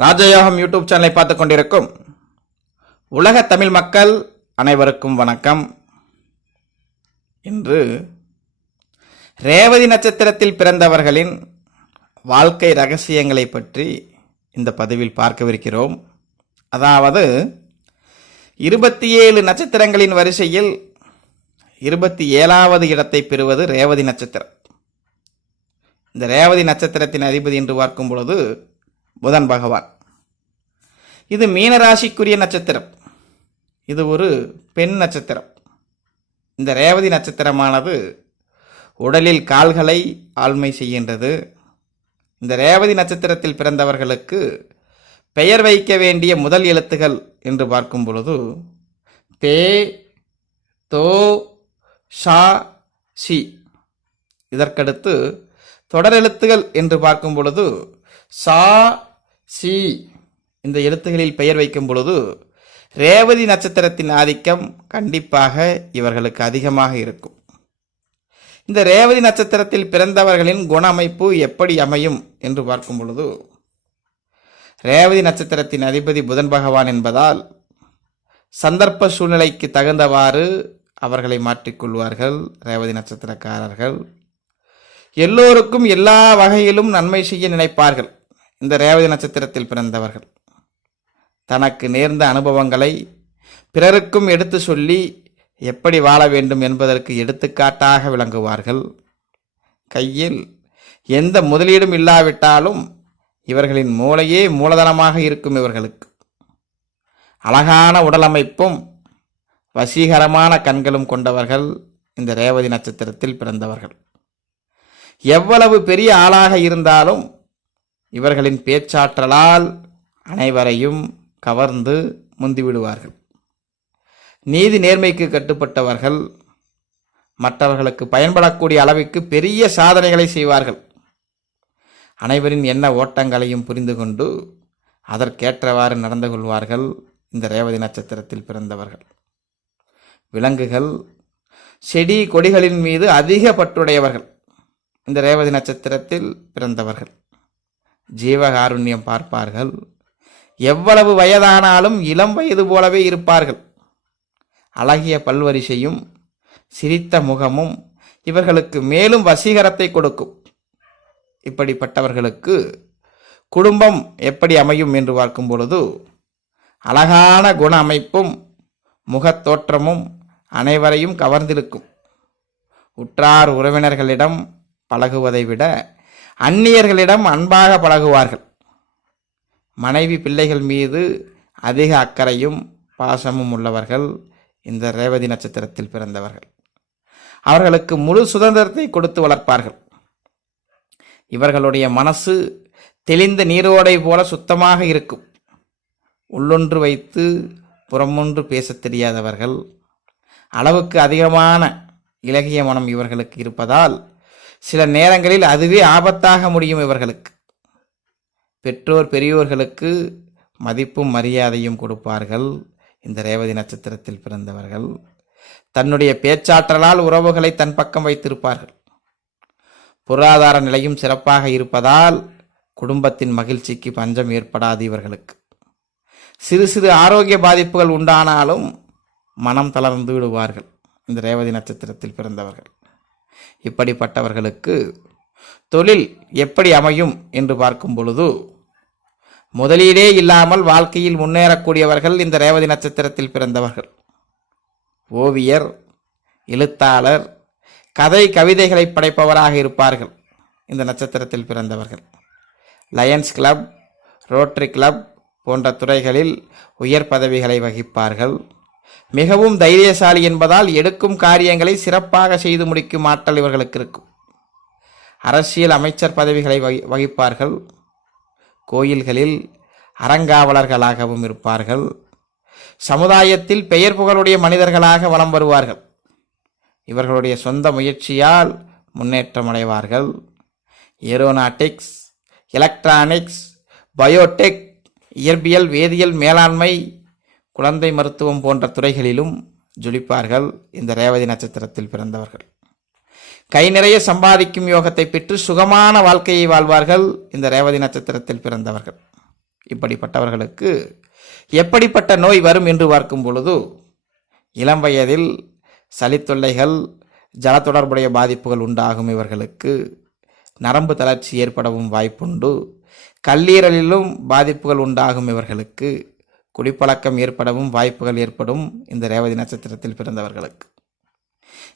ராஜயோகம் யூடியூப் சேனலை பார்த்து கொண்டிருக்கும் உலக தமிழ் மக்கள் அனைவருக்கும் வணக்கம். இன்று ரேவதி நட்சத்திரத்தில் பிறந்தவர்களின் வாழ்க்கை ரகசியங்களை பற்றி இந்த பதிவில் பார்க்கவிருக்கிறோம். அதாவது இருபத்தி ஏழு நட்சத்திரங்களின் வரிசையில் இருபத்தி ஏழாவது இடத்தை பெறுவது ரேவதி நட்சத்திரம். இந்த ரேவதி நட்சத்திரத்தின் அதிபதி என்று பார்க்கும் பொழுது புதன் பகவான். இது மீனராசிக்குரிய நட்சத்திரம். இது ஒரு பெண் நட்சத்திரம். இந்த ரேவதி நட்சத்திரமானது உடலில் கால்களை ஆழ்மை செய்கின்றது. இந்த ரேவதி நட்சத்திரத்தில் பிறந்தவர்களுக்கு பெயர் வைக்க வேண்டிய முதல் எழுத்துகள் என்று பார்க்கும் பொழுது தே தோ ஷா ஷி. இதற்கடுத்து தொடர் எழுத்துகள் என்று பார்க்கும் பொழுது சா சி இந்த எழுத்துகளில் பெயர் வைக்கும் பொழுது ரேவதி நட்சத்திரத்தின் ஆதிக்கம் கண்டிப்பாக இவர்களுக்கு அதிகமாக இருக்கும். இந்த ரேவதி நட்சத்திரத்தில் பிறந்தவர்களின் குண அமைப்பு எப்படி அமையும் என்று பார்க்கும் பொழுது ரேவதி நட்சத்திரத்தின் அதிபதி புதன் பகவான் என்பதால் சந்தர்ப்ப சூழ்நிலைக்கு தகுந்தவாறு அவர்களை மாற்றிக்கொள்வார்கள் ரேவதி நட்சத்திரக்காரர்கள். எல்லோருக்கும் எல்லா வகையிலும் நன்மை செய்ய நினைப்பார்கள். இந்த ரேவதி நட்சத்திரத்தில் பிறந்தவர்கள். தனக்கு நேர்ந்த அனுபவங்களை பிறருக்கும் எடுத்து சொல்லி எப்படி வாழ வேண்டும் என்பதற்கு எடுத்துக்காட்டாக விளங்குவார்கள். கையில் எந்த முதலீடும் இல்லாவிட்டாலும் இவர்களின் மூளையே மூலதனமாக இருக்கும் இவர்களுக்கு. அழகான உடலமைப்பும் வசீகரமான கண்களும் கொண்டவர்கள் இந்த ரேவதி நட்சத்திரத்தில் பிறந்தவர்கள். எவ்வளவு பெரிய ஆளாக இருந்தாலும் இவர்களின் பேச்சாற்றலால் அனைவரையும் கவர்ந்து முந்திவிடுவார்கள். நீதி நேர்மைக்கு கட்டுப்பட்டவர்கள் மற்றவர்களுக்கு பயன்படக்கூடிய அளவிற்கு பெரிய சாதனைகளை செய்வார்கள். அனைவரின் எண்ண ஓட்டங்களையும் புரிந்து கொண்டு அதற்கேற்றவாறு நடந்து கொள்வார்கள் இந்த ரேவதி நட்சத்திரத்தில் பிறந்தவர்கள். விலங்குகள் செடி கொடிகளின் மீது அதிக பற்றுடையவர்கள் இந்த ரேவதி நட்சத்திரத்தில் பிறந்தவர்கள். ஜீவகாருண்யம் பார்ப்பார்கள். எவ்வளவு வயதானாலும் இளம் வயது போலவே இருப்பார்கள். அழகிய பல்வரிசையும் சிரித்த முகமும் இவர்களுக்கு மேலும் வசீகரத்தை கொடுக்கும். இப்படிப்பட்டவர்களுக்கு குடும்பம் எப்படி அமையும் என்று பார்க்கும் பொழுது அழகான குண அமைப்பும் முகத்தோற்றமும் அனைவரையும் கவர்ந்திருக்கும். உற்றார் உறவினர்களிடம் பழகுவதை விட அந்நியர்களிடம் அன்பாக பழகுவார்கள். மனைவி பிள்ளைகள் மீது அதிக அக்கறையும் பாசமும் உள்ளவர்கள் இந்த ரேவதி நட்சத்திரத்தில் பிறந்தவர்கள். அவர்களுக்கு முழு சுதந்திரத்தை கொடுத்து வளர்ப்பார்கள். இவர்களுடைய மனசு தெளிந்த நீரோடை போல சுத்தமாக இருக்கும். உள்ளொன்று வைத்து புறமொன்று பேசத் தெரியாதவர்கள். அளவுக்கு அதிகமான இலகிய மனம் இவர்களுக்கு இருப்பதால் சில நேரங்களில் அதுவே ஆபத்தாக முடியும் இவர்களுக்கு. பெற்றோர் பெரியோர்களுக்கு மதிப்பும் மரியாதையும் கொடுப்பார்கள். இந்த ரேவதி நட்சத்திரத்தில் பிறந்தவர்கள் தன்னுடைய பேச்சாற்றலால் உறவுகளை தன் பக்கம் வைத்திருப்பார்கள். பொருளாதார நிலையும் சிறப்பாக இருப்பதால் குடும்பத்தின் மகிழ்ச்சிக்கு பஞ்சம் ஏற்படாது இவர்களுக்கு. சிறு சிறு ஆரோக்கிய பாதிப்புகள் உண்டானாலும் மனம் தளர்ந்து விடுவார்கள். இந்த ரேவதி நட்சத்திரத்தில் பிறந்தவர்கள். இப்படிப்பட்டவர்களுக்கு தொழில் எப்படி அமையும் என்று பார்க்கும் பொழுது முதலீடே இல்லாமல் வாழ்க்கையில் முன்னேறக்கூடியவர்கள் இந்த ரேவதி நட்சத்திரத்தில் பிறந்தவர்கள். ஓவியர் எழுத்தாளர் கதை கவிதைகளை படைப்பவராக இருப்பார்கள் இந்த நட்சத்திரத்தில் பிறந்தவர்கள். லயன்ஸ் கிளப் ரோட்டரி கிளப் போன்ற துறைகளில் உயர் பதவிகளை வகிப்பார்கள். மிகவும் தைரியசாலி என்பதால் எடுக்கும் காரியங்களை சிறப்பாக செய்து முடிக்கும் ஆற்றல் இவர்களுக்கு இருக்கும். அரசியல் அமைச்சர் பதவிகளை வகி வகிப்பார்கள். கோயில்களில் அறங்காவலர்களாகவும் இருப்பார்கள். சமுதாயத்தில் பெயர் புகழுடைய மனிதர்களாக வலம் வருவார்கள். இவர்களுடைய சொந்த முயற்சியால் முன்னேற்றம் அடைவார்கள். ஏரோநாட்டிக்ஸ் எலக்ட்ரானிக்ஸ் பயோடெக் இயற்பியல் வேதியியல் மேலாண்மை குழந்தை மருத்துவம் போன்ற துறைகளிலும் ஜொலிப்பார்கள். இந்த ரேவதி நட்சத்திரத்தில் பிறந்தவர்கள். கை நிறைய சம்பாதிக்கும் யோகத்தை பெற்று சுகமான வாழ்க்கையை வாழ்வார்கள். இந்த ரேவதி நட்சத்திரத்தில் பிறந்தவர்கள். இப்படிப்பட்டவர்களுக்கு எப்படிப்பட்ட நோய் வரும் என்று பார்க்கும் பொழுது இளம் வயதில் சளித்தொல்லைகள் ஜல தொடர்புடைய பாதிப்புகள் உண்டாகும் இவர்களுக்கு நரம்பு தளர்ச்சி ஏற்படவும் வாய்ப்புண்டு. கல்லீரலிலும் பாதிப்புகள் உண்டாகும் இவர்களுக்கு குடிப்பழக்கம் ஏற்படவும் வாய்ப்புகள் ஏற்படும் இந்த ரேவதி நட்சத்திரத்தில் பிறந்தவர்களுக்கு.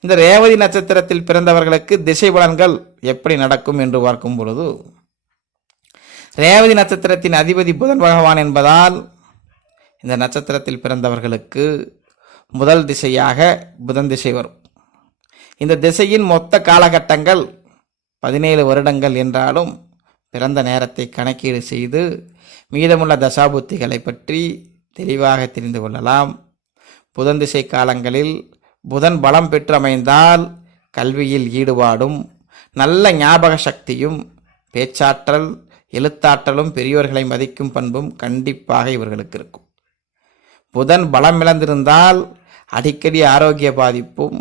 இந்த ரேவதி நட்சத்திரத்தில் பிறந்தவர்களுக்கு திசை பலன்கள் எப்படி நடக்கும் என்று பார்க்கும் பொழுது ரேவதி நட்சத்திரத்தின் அதிபதி புதன் பகவான் என்பதால் இந்த நட்சத்திரத்தில் பிறந்தவர்களுக்கு முதல் திசையாக புதன் திசை வரும். இந்த திசையின் மொத்த காலகட்டங்கள் பதினேழு வருடங்கள் என்றாலும் பிறந்த நேரத்தை கணக்கீடு செய்து மீதமுள்ள தசாபுத்திகளை பற்றி தெளிவாக தெரிந்து கொள்ளலாம். புதன் திசை காலங்களில் புதன் பலம் பெற்று அமைந்தால் கல்வியில் ஈடுபாடும் நல்ல ஞாபக சக்தியும் பேச்சாற்றல் எழுத்தாற்றலும் பெரியோர்களை மதிக்கும் பண்பும் கண்டிப்பாக இவர்களுக்கு இருக்கும். புதன் பலம் இழந்திருந்தால் அடிக்கடி ஆரோக்கிய பாதிப்பும்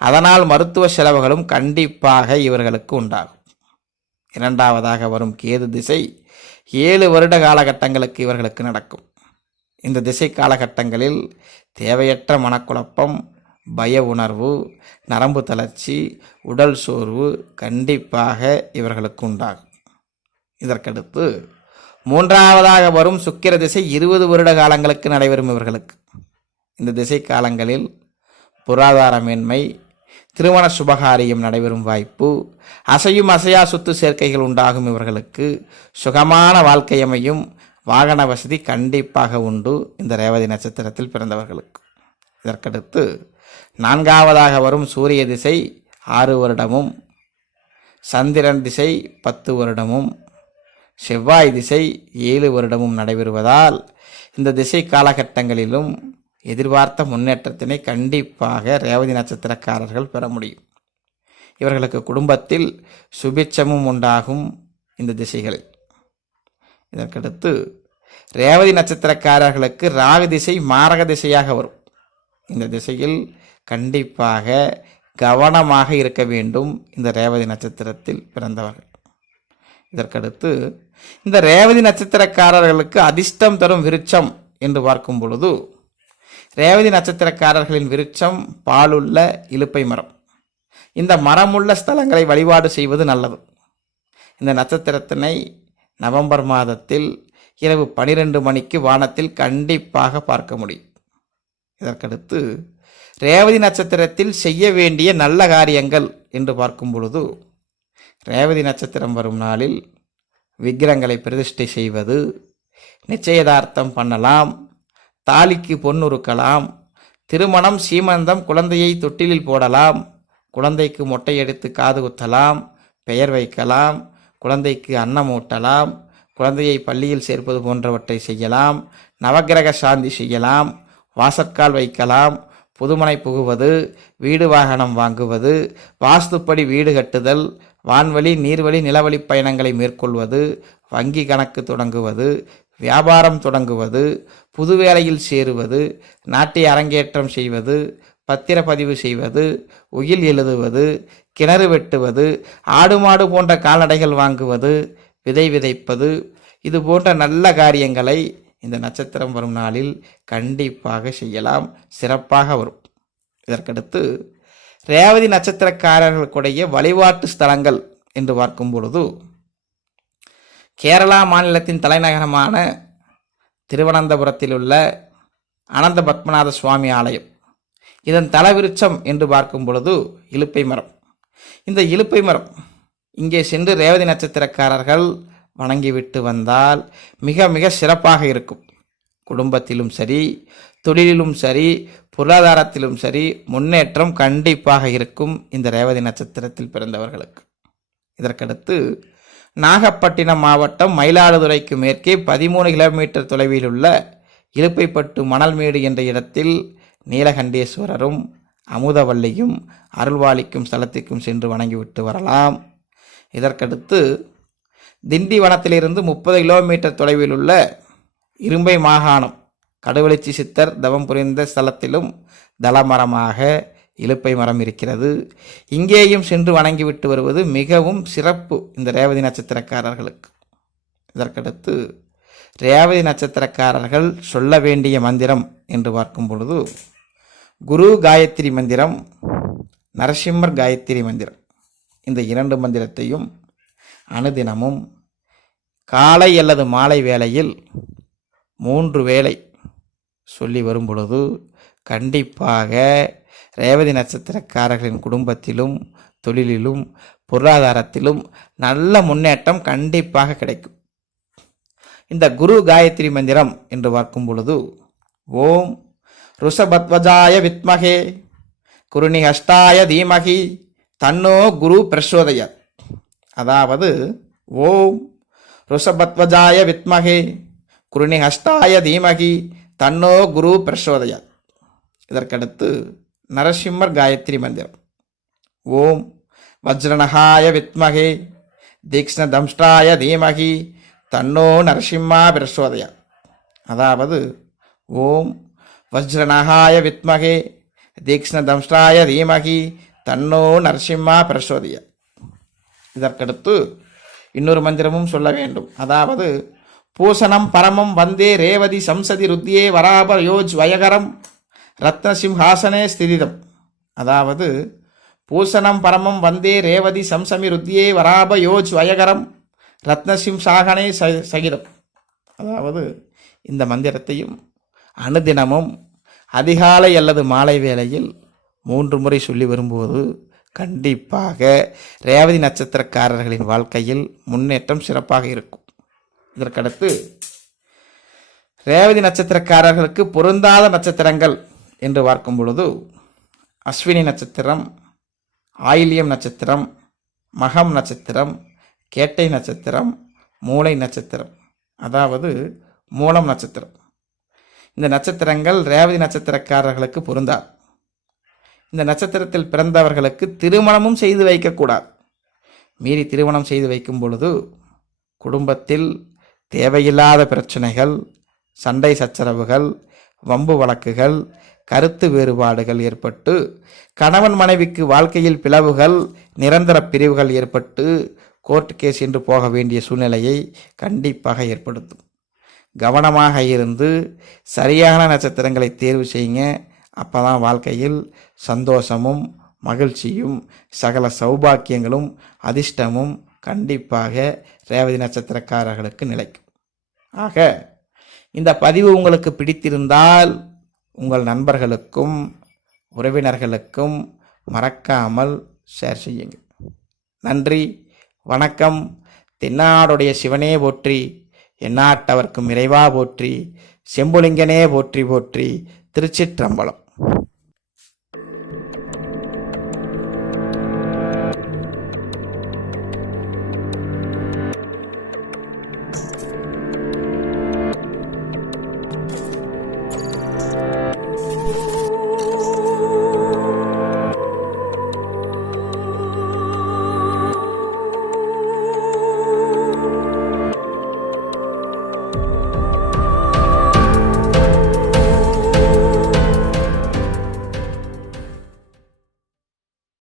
அதனால் மருத்துவ செலவுகளும் கண்டிப்பாக இவர்களுக்கு உண்டாகும். இரண்டாவதாக வரும் கேது திசை ஏழு வருட காலகட்டங்களுக்கு இவர்களுக்கு நடக்கும். இந்த திசை காலகட்டங்களில் தேவையற்ற மனக்குழப்பம் பய உணர்வு நரம்பு தளர்ச்சி உடல் சோர்வு கண்டிப்பாக இவர்களுக்கு உண்டாகும். இதற்கடுத்து மூன்றாவதாக வரும் சுக்கிர திசை இருபது வருட காலங்களுக்கு நடைபெறும் இவர்களுக்கு. இந்த திசை காலங்களில் பொருளாதாரமேன்மை திருமண சுபகாரியம் நடைபெறும் வாய்ப்பு அசையும் அசையா சொத்து சேர்க்கைகள் உண்டாகும் இவர்களுக்கு சுகமான வாழ்க்கை அமையும் வாகன வசதி கண்டிப்பாக உண்டு இந்த ரேவதி நட்சத்திரத்தில் பிறந்தவர்களுக்கு. இதற்கடுத்து நான்காவதாக வரும் சூரிய திசை ஆறு வருடமும் சந்திரன் திசை பத்து வருடமும் செவ்வாய் திசை ஏழு வருடமும் நடைபெறுவதால் இந்த திசை காலகட்டங்களிலும் எதிர்பார்த்த முன்னேற்றத்தினை கண்டிப்பாக ரேவதி நட்சத்திரக்காரர்கள் பெற முடியும். இவர்களுக்கு குடும்பத்தில் சுபிட்சமும் உண்டாகும் இந்த திசைகளில். இதற்கடுத்து ரேவதி நட்சத்திரக்காரர்களுக்கு ராகு திசை மாரக திசையாக வரும். இந்த திசையில் கண்டிப்பாக கவனமாக இருக்க வேண்டும் இந்த ரேவதி நட்சத்திரத்தில் பிறந்தவர்கள். இதற்கடுத்து இந்த ரேவதி நட்சத்திரக்காரர்களுக்கு அதிர்ஷ்டம் தரும் விருட்சம் என்று பார்க்கும் பொழுது ரேவதி நட்சத்திரக்காரர்களின் விருட்சம் பாலுள்ள இலுப்பை மரம். இந்த மரமுள்ள ஸ்தலங்களை வழிபாடு செய்வது நல்லது. இந்த நட்சத்திரத்தினை நவம்பர் மாதத்தில் இரவு பனிரெண்டு மணிக்கு வானத்தில் கண்டிப்பாக பார்க்க முடியும். இதற்கடுத்து ரேவதி நட்சத்திரத்தில் செய்ய வேண்டிய நல்ல காரியங்கள் என்று பார்க்கும் பொழுது ரேவதி நட்சத்திரம் வரும் நாளில் விக்கிரங்களை பிரதிஷ்டை செய்வது நிச்சயதார்த்தம் பண்ணலாம் தாலிக்கு பொன்னுறுக்கலாம் திருமணம் சீமந்தம் குழந்தையை தொட்டிலில் போடலாம் குழந்தைக்கு மொட்டை எடுத்து காது குத்தலாம் பெயர் வைக்கலாம் குழந்தைக்கு அன்னம் ஊட்டலாம் குழந்தையை பள்ளியில் சேர்ப்பது போன்றவற்றை செய்யலாம் நவக்கிரக சாந்தி செய்யலாம் வாசற்கால் வைக்கலாம் புதுமனை புகுவது வீடு வாகனம் வாங்குவது வாஸ்துப்படி வீடு கட்டுதல் வான்வழி நீர்வழி நிலவழி பயணங்களை மேற்கொள்வது வங்கி கணக்கு தொடங்குவது வியாபாரம் தொடங்குவது புது வேலையில் சேருவது நாட்டை அரங்கேற்றம் செய்வது பத்திரப்பதிவு செய்வது உயில் எழுதுவது கிணறு வெட்டுவது ஆடு மாடு போன்ற கால்நடைகள் வாங்குவது விதை விதைப்பது இது போன்ற நல்ல காரியங்களை இந்த நட்சத்திரம் வரும் நாளில் கண்டிப்பாக செய்யலாம். சிறப்பாக வரும். இதற்கடுத்து ரேவதி நட்சத்திரக்காரர்களுக்குடைய வழிபாட்டு ஸ்தலங்கள் என்று பார்க்கும் பொழுது கேரளா மாநிலத்தின் தலைநகரமான திருவனந்தபுரத்தில் உள்ள அனந்த பத்மநாத சுவாமி ஆலயம். இதன் தலவிருட்சம் என்று பார்க்கும் பொழுது இலுப்பை மரம். இந்த இலுப்பை மரம் இங்கே சென்று ரேவதி நட்சத்திரக்காரர்கள் வணங்கிவிட்டு வந்தால் மிக மிக சிறப்பாக இருக்கும். குடும்பத்திலும் சரி தொழிலிலும் சரி பொருளாதாரத்திலும் சரி முன்னேற்றம் கண்டிப்பாக இருக்கும் இந்த ரேவதி நட்சத்திரத்தில் பிறந்தவர்களுக்கு. இதற்கடுத்து நாகப்பட்டினம் மாவட்டம் மயிலாடுதுறைக்கு மேற்கே பதிமூணு கிலோமீட்டர் தொலைவில் உள்ள இழுப்பைப்பட்டு மணல்மேடு என்ற இடத்தில் நீலகண்டேஸ்வரரும் அமுதவல்லியும் அருள்வாளிக்கும் ஸ்தலத்திற்கும் சென்று வணங்கிவிட்டு வரலாம். இதற்கடுத்து திண்டிவனத்திலிருந்து முப்பது கிலோமீட்டர் தொலைவில் உள்ள இரும்பை மாகாணம் கடுவெளிச்சி சித்தர் தவம் புரிந்த ஸ்தலத்திலும் தலமரமாக இலுப்பை மரம் இருக்கிறது. இங்கேயும் சென்று வணங்கிவிட்டு வருவது மிகவும் சிறப்பு இந்த ரேவதி நட்சத்திரக்காரர்களுக்கு. இதற்கடுத்து ரேவதி நட்சத்திரக்காரர்கள் சொல்ல வேண்டிய மந்திரம் என்று பார்க்கும் பொழுது குரு காயத்ரி மந்திரம் நரசிம்மர் காயத்ரி மந்திரம். இந்த இரண்டு மந்திரத்தையும் அனுதினமும் காலை அல்லது மாலை வேளையில் மூன்று வேளை சொல்லி வரும் பொழுது கண்டிப்பாக ரேவதி நட்சத்திரக்காரர்களின் குடும்பத்திலும் தொழிலிலும் பொருளாதாரத்திலும் நல்ல முன்னேற்றம் கண்டிப்பாக கிடைக்கும். இந்த குரு காயத்ரி மந்திரம் என்று பார்க்கும் பொழுது ஓம் ருஷபத்வஜாய வித்மகே. குருணி அஷ்டாய தீமகி. தன்னோ குரு பிரசோதய. அதாவது ஓம் ருஷபத்வஜாய வித்மகே. குருணி அஷ்டாய தீமகி. தன்னோ குரு பிரசோதய. இதற்கடுத்து நரசிம்மர் காயத்ரி மந்திரம். ஓம் வஜ்ரனகாய வித்மகே. தீக்ஷ்ணதம்ஷ்டாய தீமகி. தன்னோ நரசிம்மா பிரசோதய. அதாவது ஓம் வஜ்ரநகாய வித்மகே தீக்ஷ்ணதம்ஷ்டாய தீமகி தன்னோ நரசிம்மா பிரசோதிய. இதற்கடுத்து இன்னொரு மந்திரமும் சொல்ல வேண்டும். அதாவது பூசணம் பரமம் வந்தே ரேவதி சம்சதி ருத்தியே வராப யோஜ் வயகரம் ரத்னசிம்ஹாசனே ஸ்திதிதம். ஸ்திரிதம் அதாவது பூசணம் பரமம் வந்தே ரேவதி சம்சமி ருத்தியே வராப யோஜ் வயகரம் ரத்னசிம் சாகனே ச சகிதம். அதாவது இந்த மந்திரத்தையும் அனுதினமும் அதிகாலை அல்லது மாலை வேளையில் மூன்று முறை சொல்லி வரும்போது கண்டிப்பாக ரேவதி நட்சத்திரக்காரர்களின் வாழ்க்கையில் முன்னேற்றம் சிறப்பாக இருக்கும். இதற்கடுத்து ரேவதி நட்சத்திரக்காரர்களுக்கு பொருந்தாத நட்சத்திரங்கள் என்று பார்க்கும் பொழுது அஸ்வினி நட்சத்திரம் ஆயிலியம் நட்சத்திரம் மகம் நட்சத்திரம் கேட்டை நட்சத்திரம் மூளை நட்சத்திரம். அதாவது மூலம் நட்சத்திரம். இந்த நட்சத்திரங்கள் ரேவதி நட்சத்திரக்காரர்களுக்கு பொருந்தார் இந்த நட்சத்திரத்தில் பிறந்தவர்களுக்கு திருமணமும் செய்து வைக்கக்கூடாது மீறி திருமணம் செய்து வைக்கும் பொழுது குடும்பத்தில் தேவையில்லாத பிரச்சனைகள் சண்டை சச்சரவுகள் வம்பு வழக்குகள் கருத்து வேறுபாடுகள் ஏற்பட்டு கணவன் மனைவிக்கு வாழ்க்கையில் பிளவுகள் நிரந்தர பிரிவுகள் ஏற்பட்டு கோர்ட் கேஸ் என்று போக வேண்டிய சூழ்நிலையை கண்டிப்பாக ஏற்படுத்தும். கவனமாக இருந்து சரியான நட்சத்திரங்களை தேர்வு செய்யுங்க. அப்போ தான் வாழ்க்கையில் சந்தோஷமும் மகிழ்ச்சியும் சகல சௌபாக்கியங்களும் அதிர்ஷ்டமும் கண்டிப்பாக ரேவதி நட்சத்திரக்காரர்களுக்கு நிலைக்கும். ஆக இந்த பதிவு உங்களுக்கு பிடித்திருந்தால் உங்கள் நண்பர்களுக்கும் உறவினர்களுக்கும் மறக்காமல் ஷேர் செய்யுங்கள். நன்றி வணக்கம். தென்னாடுடைய சிவனே போற்றி எந்நாட்டவர்க்கும் இறைவா போற்றி செம்புலிங்கனே போற்றி போற்றி திருச்சிற்றம்பலம்.